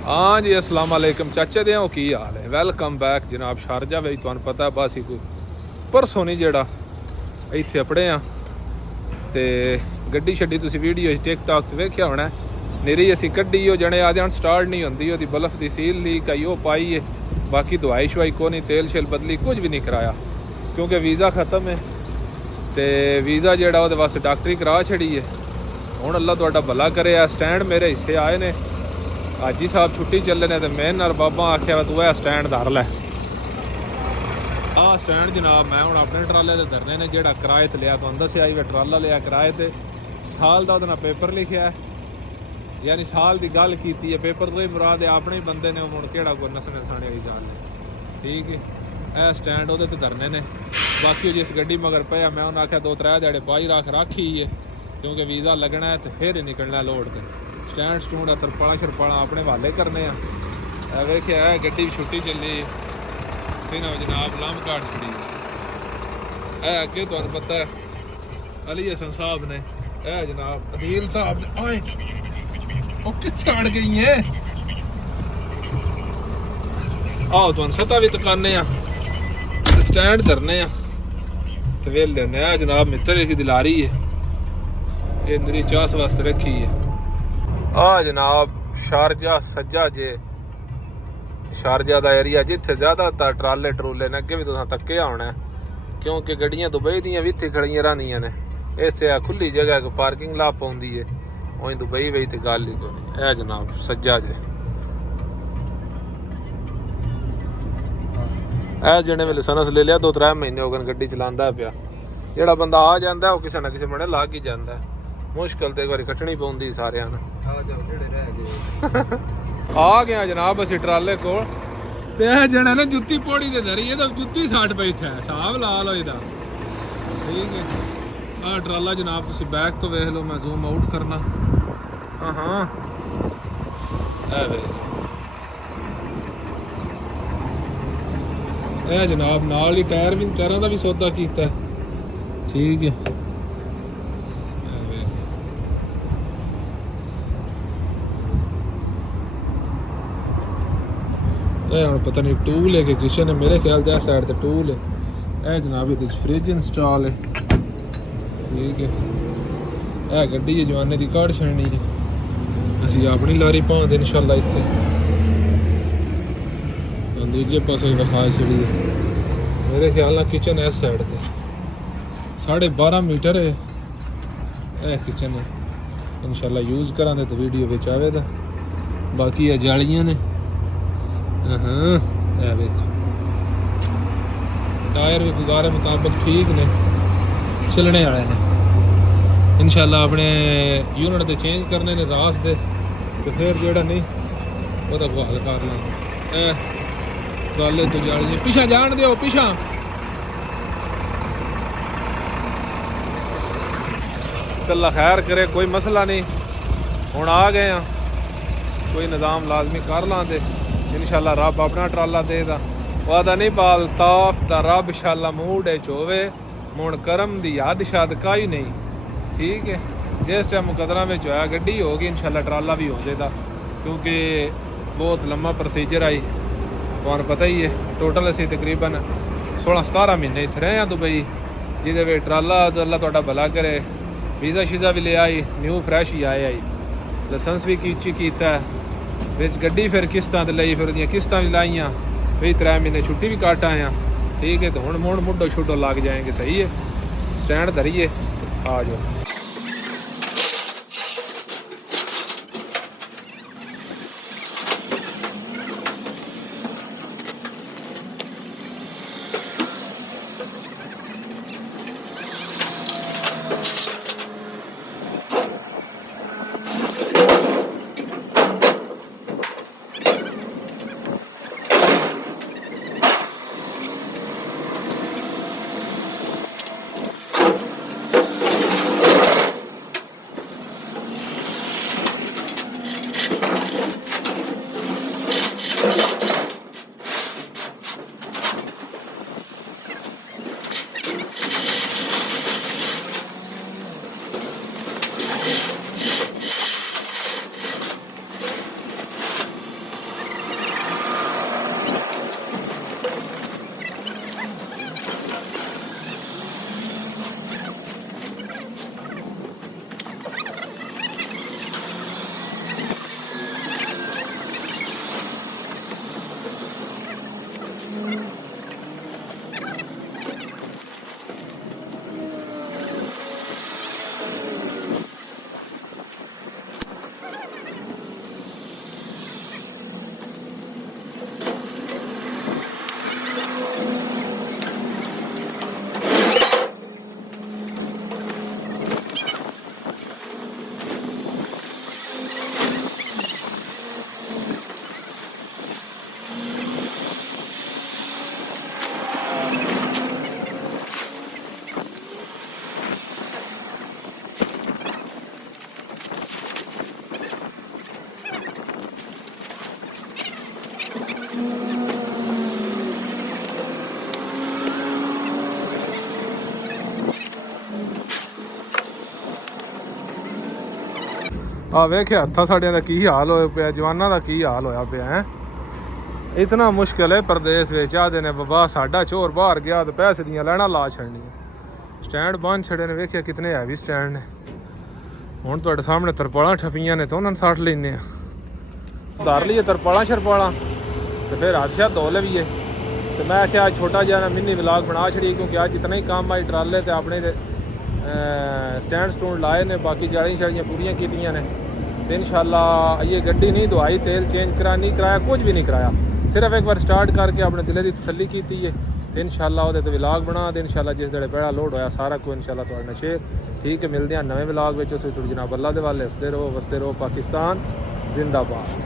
हाँ जी अस्सलाम वालेकुम चाचा दे की हाल है। वेलकम बैक जनाब शारजा बई तुहानू पता बस ही कोई परसों नहीं जेड़ा इत्थे अपने आ ते गड्डी छड्डी तुसी वीडियो टिकटॉक ते वेख्या होना निरी असी कड्डी ओ जने आदे हन स्टार्ट नहीं होंदी ओदी बल्फ दी सील लीक आई ओ पाई है बाकी दवाई शवाई को नहीं तेल शेल बदली कुछ भी नहीं कराया क्योंकि वीज़ा ख़त्म है ते वीज़ा जेड़ा ओदे वास्ते डॉक्टरी करा छड़ी है। हुण अल्लाह तुहाडा भला करे स्टैंड मेरे हिस्से आए ने हाजी साहब छुट्टी चले ने तो मैं नाल बाबा आख्या वा तू है स्टैंड धर लै आ स्टैंड जनाब मैं हुण अपने ट्राले ते धरने ने जेड़ा किराए ते लिया तुहानू दस्सिया ही ट्राला लिया किराए ते साल दा ओहदे नाल पेपर लिखिया है यानी साल दी गल कीती है पेपर तो ही मुराद है अपने ही बंदे ने मुड़ केड़ा कोई नसने साने वाली गल है ठीक है। ए स्टैंड ओहदे ते धरने ने बाकी जिस गड्डी मगर पिया मैं उन्हें आख्या 2-3 ध्याड़े पाई राखी है क्योंकि वीज़ा लगना है तो फिर ही निकलना लोड ते स्टैंड स्टूंड तरपाला शरपाला अपने वाले करने वेख्या है गड्डी भी छुट्टी चली जनाब लम काट छड़ी है अगे तुहानू पता है अली हसन साहब ने जनाब अदील साहब ने आए ओ कित्थे अड़ गई है आओ तुहानू सता भी तकाने स्टैंड धरने तो वेल देने जनाब मित्र की दिलारी है ये मेरी चास वास्ते रखी है आ जनाब शारजा सज्जा जे शारजा दा एरिया जिथे ज्यादातर ट्राले ट्रूले ने अगे भी तुसां तक्किया होना क्योंकि गड्डियां दुबई दियां भी इत्थे खड़ियां रहिंदियां ने इत्थे खुली जगह को पार्किंग ला पौंदी है उही दुबई वही ते गल ही कोई नहीं। ए जनाब सज्जा जे ए जने वेले सनस ले लिया 2-3 महीने हो गए गड्डी चलांदा पिया जेड़ा बंदा आ जांदा वो किसी ना किसी बने लग ही जांदा मुश्किल तो एक बार कट्टनी पौंदी सारे आ गया जनाब असी ट्राले को जने ना जुत्ती पौड़ी ते धरी है तो जुत्ती साठ बैठा है हिसाब ला लो इहदा ठीक है। आ ट्राला जनाब तुसी बैक तो वेख लो मैं जूम आउट करना हाँ ए जनाब नाल ही टायरां दा भी सौदा कीता ठीक है। पता नहीं टूल है कि किचन है मेरे ख्याल से साइड ते टूल है जनाब ये फ्रिज इंस्टॉल है ठीक है। गड्डी है जवाने की काड़ छड़नी है असी अपनी लारी भांदे इंशाल्लाह इत्थे दूजे पासे रखा छड़ी है मेरे ख्याल ना किचन है इस साइड ते 12.5 मीटर है किचन है इंशाल्लाह यूज़ करा तो वीडियो बिच आवेगा बाकी है जालियां ने टायर भी गुजारे मुताबिक ठीक ने चलने वाले ने इंशाल्लाह अपने यूनिट दे चेंज करने ने रास दे तो फिर जेड़ा नहीं वो तो हल कर लेंगे ट्राले तो जाली पिछा जान दो पिछा अल्लाह खैर करे कोई मसला नहीं हुण आ गए कोई निज़ाम लाजमी कर लांदे इंशाल्लाह रब अपना ट्राला देगा वादा नहीं पाल ताफ दा रब शाला मूड होवे मुण करम दी याद शाद काई नहीं ठीक है। जिस टाइम मुकदरा में होया गड्डी होगी इंशाल्लाह ट्राला भी हो जाएगा क्योंकि बहुत लम्मा प्रोसीजर आई तुहानू पता ही है टोटल असी तकरीबन 16-17 महीने इत्थे रहे दुबई जिहदे विच ट्राला अल्लाह तुहाडा भला करे वीज़ा शीज़ा भी ले आई न्यू फ्रैश ही आए आई लाइसेंस भी कीता बिच गड्डी फिर किस्तां ते लई फिर किस्तां भी लाइयां भी 3 महीने छुट्टी भी काट आया ठीक है। तो हुण मुंडो छुडो लग जाएंगे सही है स्टैंड धरिए आ जाओ। ਆ ਵੇਖਿਆ ਹੱਥਾਂ ਸਾਡਿਆਂ ਦਾ ਕੀ ਹਾਲ ਹੋਇਆ ਪਿਆ, ਜਵਾਨਾਂ ਦਾ ਕੀ ਹਾਲ ਹੋਇਆ ਪਿਆ ਹੈ। ਇਤਨਾ ਮੁਸ਼ਕਿਲ ਹੈ ਪ੍ਰਦੇਸ਼ ਵਿੱਚ। ਆਦੇ ਨੇ ਬਾਬਾ ਸਾਡਾ ਚੋਰ ਬਾਹਰ ਗਿਆ ਤੇ ਪੈਸੇ ਦੀਆਂ ਲੈਣਾ ਲਾ ਛੱਡਣੀਆਂ। ਸਟੈਂਡ ਬੰਦ ਛੜੇ ਨੇ, ਵੇਖਿਆ ਕਿਤਨੇ ਹੈਵੀ ਸਟੈਂਡ ਨੇ। ਹੁਣ ਤੁਹਾਡੇ ਸਾਹਮਣੇ ਤਰਪਾਲਾਂ ਠਪੀਆਂ ਨੇ ਤਾਂ ਉਹਨਾਂ ਨੂੰ ਸਾਟ ਲੈਨੇ ਆ। ਧਾਰ ਲਈਏ ਤਰਪਾਲਾਂ ਸ਼ਰਪਾਲਾਂ ਤੇ ਫਿਰ ਹਾਦਸਾ ਧੋ ਲਈਏ। ਤੇ ਮੈਂ ਆਖਿਆ ਅੱਜ ਛੋਟਾ ਜਿਹਾ ਮਿੰਨੀ ਵਲੌਗ ਬਣਾ ਛੜੀ, ਕਿਉਂਕਿ ਅੱਜ ਜਿਤਨਾ ਹੀ ਕੰਮ ਅੱਜ ਟਰਾਲੇ ਤੇ ਆਪਣੇ ਸਟੈਂਡ ਸਟੂਡ ਲਾਏ ਨੇ, ਬਾਕੀ ਜਾਲੀਆਂ ਸ਼ਾਲੀਆਂ ਪੂਰੀਆਂ ਕੀਤੀਆਂ ਨੇ। ਤੇ ਇਨਸ਼ਾਅੱਲਾ ਇਹ ਗੱਡੀ ਨਹੀਂ ਧੁਆਈ, ਤੇਲ ਚੇਂਜ ਕਰਾ ਨਹੀਂ ਕਰਾਇਆ, ਕੁਝ ਵੀ ਨਹੀਂ ਕਰਾਇਆ, ਸਿਰਫ ਇੱਕ ਵਾਰ ਸਟਾਰਟ ਕਰਕੇ ਆਪਣੇ ਦਿਲੇ ਦੀ ਤਸੱਲੀ ਕੀਤੀ ਹੈ। ਤੇ ਇਨਸ਼ਾਅੱਲਾ ਉਹਦੇ ਤੇ ਵਲੌਗ ਬਣਾ ਦੇ। ਇਨਸ਼ਾਅੱਲਾ ਜਿਸ ਵੇਲੇ ਪਹਿਲਾ ਲੋਡ ਹੋਇਆ ਸਾਰਾ ਕੁਝ ਇਨਸ਼ਾਅੱਲਾ ਤੁਹਾਡੇ ਨਾਲ ਸ਼ੇਅਰ। ਠੀਕ ਹੈ, ਮਿਲਦੇ ਹਾਂ ਨਵੇਂ ਵਲੌਗ ਵਿੱਚ। ਉਸ ਵਿੱਚ ਜਨਾਬ ਅੱਲਾ ਦੇ ਵਾਲੇ ਹੱਸਦੇ ਰਹੋ, ਵਸਦੇ ਰਹੋ। ਪਾਕਿਸਤਾਨ ਜ਼ਿੰਦਾਬਾਦ।